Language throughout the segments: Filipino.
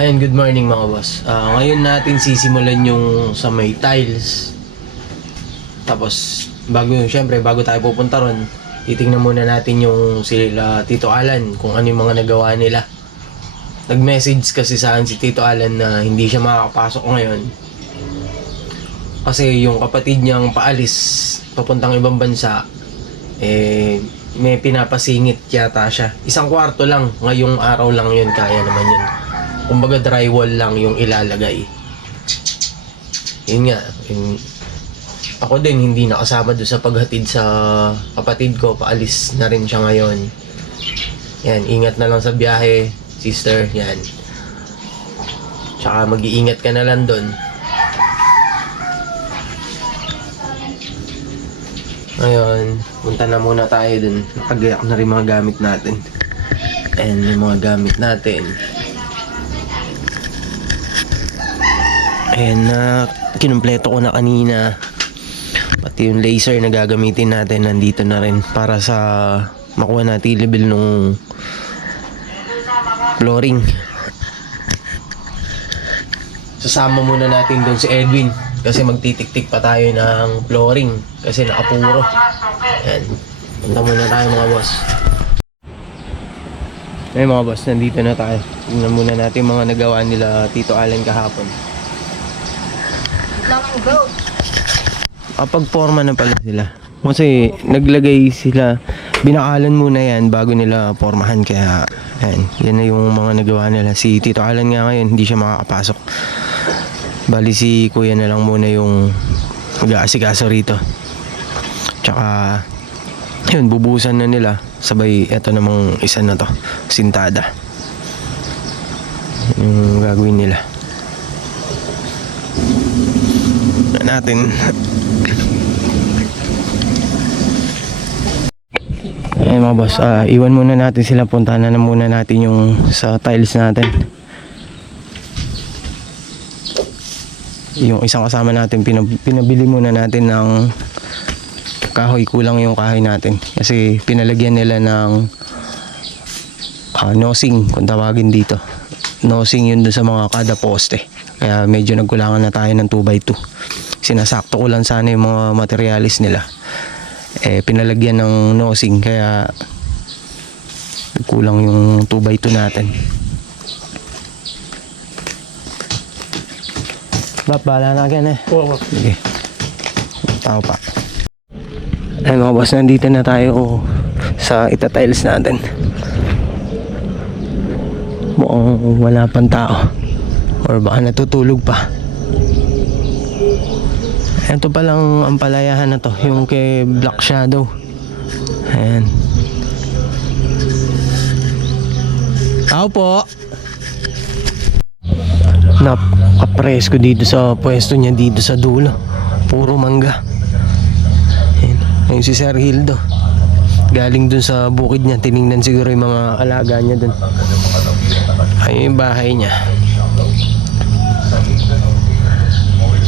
Ayun, good morning mga boss. Ngayon natin sisimulan yung sa may tiles. Tapos, bago tayo pupunta ron, titingnan muna natin yung sila Tito Alan, kung ano yung mga nagawa nila. Nag-message kasi sa akin si Tito Alan na hindi siya makakapasok ngayon. Kasi yung kapatid niyang paalis, papuntang ibang bansa, may pinapasingit yata siya. Isang kwarto lang, ngayong araw lang yun, kaya naman yun. Kumbaga drywall lang yung ilalagay. Yun nga, ako din hindi nakasama doon sa paghatid sa kapatid ko, paalis na rin siya ngayon. Yan, ingat na lang sa biyahe, sister, yan. Tsaka mag-iingat ka na lang doon. Ngayon, punta na muna tayo dun. Nakagayak na rin mga gamit natin. And yung mga gamit natin. And kinumpleto ko na kanina. Pati yung laser na gagamitin natin nandito na rin para sa makuha natin yung level nung flooring. Sasama muna natin doon si Edwin kasi magtitik-tik pa tayo ng flooring kasi nakapuro. Yan. Punta muna tayo mga boss. Ay mga boss, nandito na tayo. Tingnan muna natin mga nagawa nila Tito Alan kahapon. Kapag-forma na pala sila. Kasi naglagay sila, binakalan muna yan bago nila formahan. Kaya yan na yung mga nagawa nila. Si Tito Alan nga ngayon, hindi siya makakapasok. Bali si kuya na lang muna yung mag-aasikaso rito. Tsaka yun, bubuhusan na nila. Sabay eto namang isa na to, sintada. Yung gagawin nila natin. Ayun mga boss, iwan muna natin sila. Puntahan na muna natin yung sa tiles natin. Yung isang kasama natin, pinabili muna natin ng kahoy. Kulang yung kahoy natin kasi pinalagyan nila ng nosing, kung tawagin dito. Nosing yun dun sa mga kada poste. Kaya medyo nagkulangan na tayo ng 2x2. Sinasakto ko lang sana yung mga materialis nila. Pinalagyan ng nosing kaya kulang yung 2x2 natin. Bala na agad Oo. Sige. Tao pa. Ay mga boss, nandito na tayo sa itatiles natin. Mukhang wala pang tao. Or baka natutulog pa. Ito palang ang palayahan na to, yung kay Black Shadow. Ayan. Tao po. Napaka-presko dito sa pwesto niya dito sa dulo. Puro mangga. Ayun si Sir Hildo. Galing dun sa bukid niya. Tinignan siguro yung mga alaga niya dun. Ayun yung bahay niya.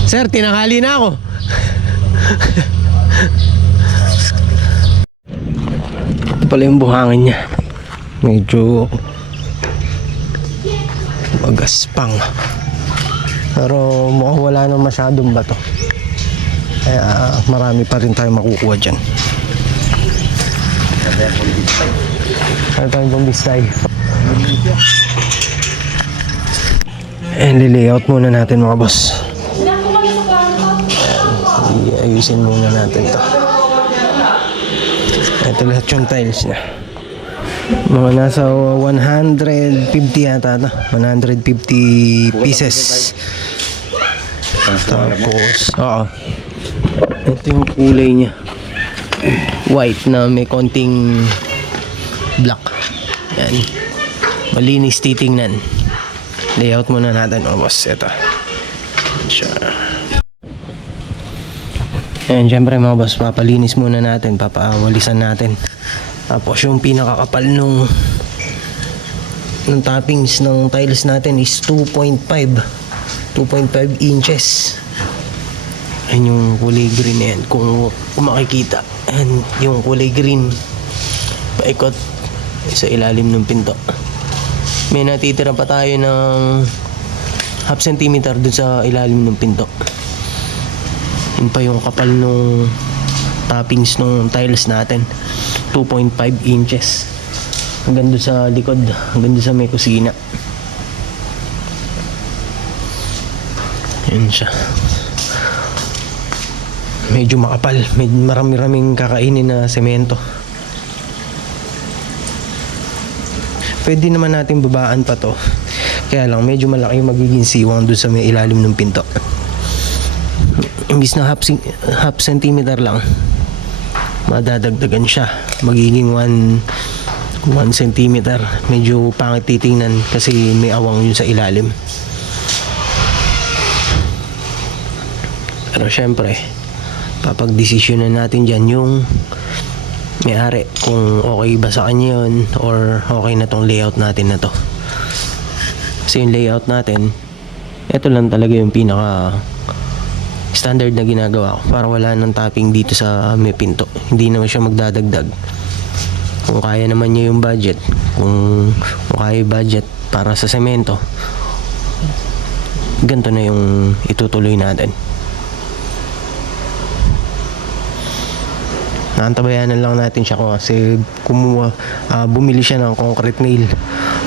Sir, tinanghali na ako. Ito pala yung buhangin niya. Medyo magaspang. Pero mukhang wala nang masyadong bato. Kaya marami pa rin tayo makukuha dyan. Ano tayong bumbistay? And layout muna natin mga boss. Ayusin muna natin to. Ito lahat yung tiles niya. Mga nasa 150 yata to. 150 pieces. Tapos ito yung kulay niya, white na may konting black. Yan, malinis titingnan. Layout muna natin boss. Ito siya. Ayan, syempre mga boss, papalinis muna natin, papawalisan natin. Tapos yung pinakakapal nung toppings ng tiles natin is 2.5 inches. Ayan yung kulay green na yan, kung makikita. Ayan yung kulay green paikot sa ilalim ng pinto. May natitira pa tayo ng half centimeter dun sa ilalim ng pinto. Yun pa yung kapal nung toppings nung tiles natin. 2.5 inches. Hanggang doon sa likod, hanggang doon sa may kusina. Yun siya. Medyo makapal, marami-raming kakainin na semento. Pwede naman natin babaan pa to. Kaya lang medyo malaki magiging siwang doon sa may ilalim ng pinto. Imbis na half centimeter lang, madadagdagan siya. Magiging 1 centimeter. Medyo pangit titingnan kasi may awang yun sa ilalim. Pero syempre, papagdesisyonan natin dyan yung may-ari kung okay ba sa kanya yun or okay na tong layout natin na to. Kasi yung layout natin, ito lang talaga yung pinaka standard na ginagawa ko para wala nang topping dito sa may pinto. Hindi naman siya magdadagdag. Kung kaya naman niya yung budget, kung kaya yung budget para sa semento, ganito na yung itutuloy natin. Naantabayanan lang natin siya kasi bumili siya ng concrete nail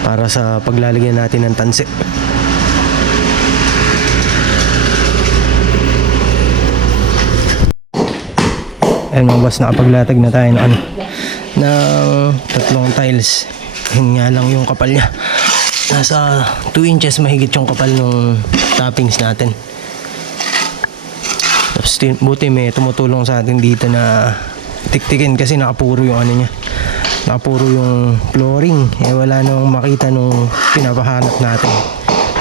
para sa paglalagyan natin ng tansi. Ayun mga boss, nakapaglatag na tayo ng tatlong tiles. Yun nga lang yung kapal niya. Nasa 2 inches mahigit yung kapal ng toppings natin. Tapos buti may tumutulong sa atin dito na tiktikin kasi nakapuro yung niya. Nakapuro yung flooring. Wala nang makita nung pinapahanap natin.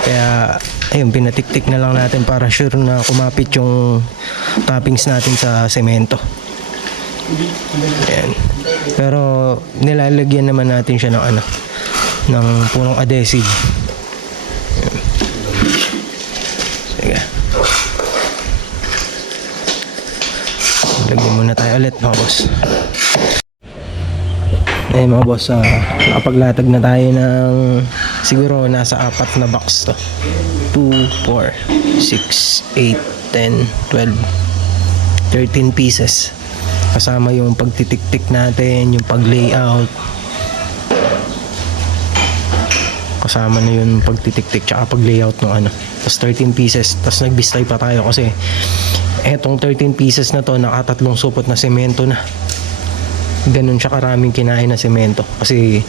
Kaya ayun, pinatiktik na lang natin para sure na kumapit yung toppings natin sa semento. Ayan. Pero nilalagyan naman natin siya ng ng punong adhesive. Ayan. Sige. Lagyan muna tayo ulit mga boss. Ayan mga boss, nakapaglatag na tayo ng siguro nasa 4 na box to. 2, 4, 6, 8, 10, 12, 13 pieces. Kasama yung pagtitiktik natin, yung pag-layout. Kasama na yung pagtitiktik tsaka pag-layout ng Tapos 13 pieces. Tapos nagbistay pa tayo kasi etong 13 pieces na to, nakatatlong supot na semento na. Ganun siya karaming kinain na semento. Kasi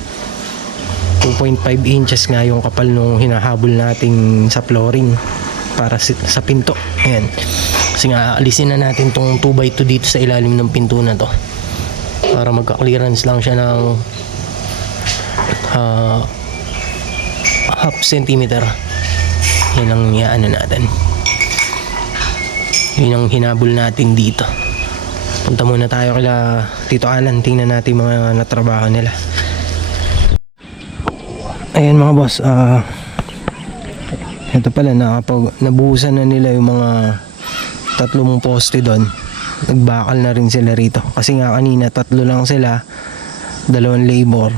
2.5 inches nga yung kapal nung hinahabol nating sa flooring para sa pinto. Ayan. Kasi nga alisin na natin tong 2x2 dito sa ilalim ng pinto na to para magka-clearance lang siya ng half centimeter. Yan ang natin. Yun ang hinabol natin dito. Punta muna tayo kila Tito Alan, tingnan natin mga natrabaho nila. Ayan mga boss, ito pala, nabuhusan na nila yung mga 3 poste doon. Nagbakal na rin sila rito kasi nga kanina 3 lang sila, 2 labor.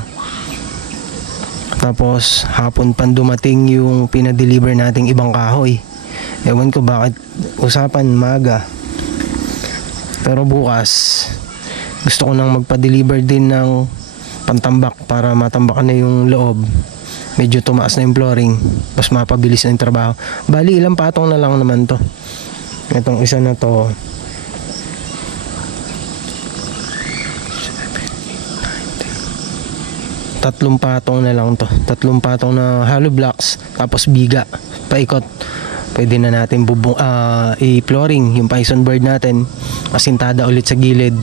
Tapos hapon pan dumating yung pinadeliver nating ibang kahoy. Ewan ko bakit usapan maga. Pero bukas gusto ko nang magpa-deliver din ng pantambak para matambakan na yung loob. Medyo tumaas na yung flooring, mas mapabilis na yung trabaho. Bali ilang patong na lang naman to. Itong isa na to, 3 patong na lang to. 3 patong na hollow blocks, tapos biga, paikot. Pwede na natin i-flooring yung python board natin, asintada ulit sa gilid,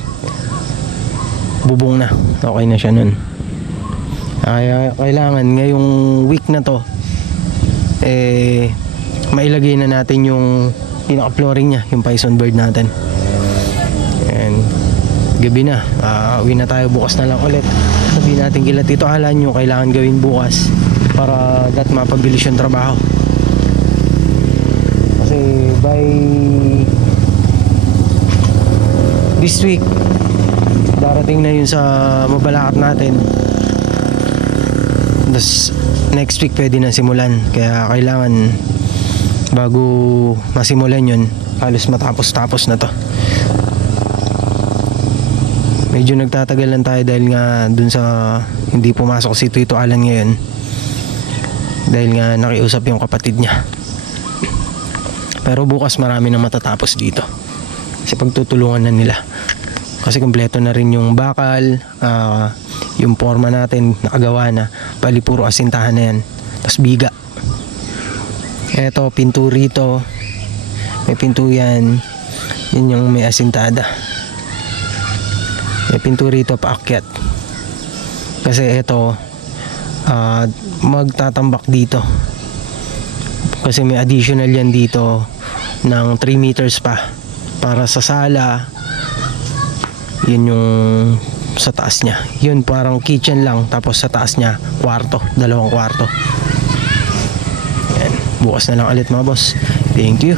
bubong na, okay na siya nun. Kaya kailangan ngayong week na to mailagay na natin yung pinaka-flooring niya, yung python board natin. And gabi na, uwi na tayo, bukas na lang ulit. Sabihin natin kila Tito Alan yung kailangan gawin bukas para mapabilis yung trabaho. Kasi by this week darating na yun sa mabalakat natin. Tapos next week pwede na simulan. Kaya kailangan bago masimulan yun, halos matapos-tapos na to. Medyo nagtatagal lang tayo dahil nga dun sa hindi pumasok si Tito Alan ngayon. Dahil nga nakiusap yung kapatid niya. Pero bukas marami na matatapos dito. Kasi pagtutulungan na nila. Kasi kompleto na rin yung bakal, yung forma natin nakagawa na. Bali puro asintahan na yan. Tapos biga. Eto, pinto rito. May pinto yan. Yun yung may asintada. May pinto rito paakyat. Kasi eto, magtatambak dito. Kasi may additional yan dito ng 3 meters pa. Para sa sala. Yun yung sa taas niya. Yun parang kitchen lang. Tapos sa taas niya, kwarto. 2 kwarto. Yan. Bukas na lang ulit mga boss. Thank you.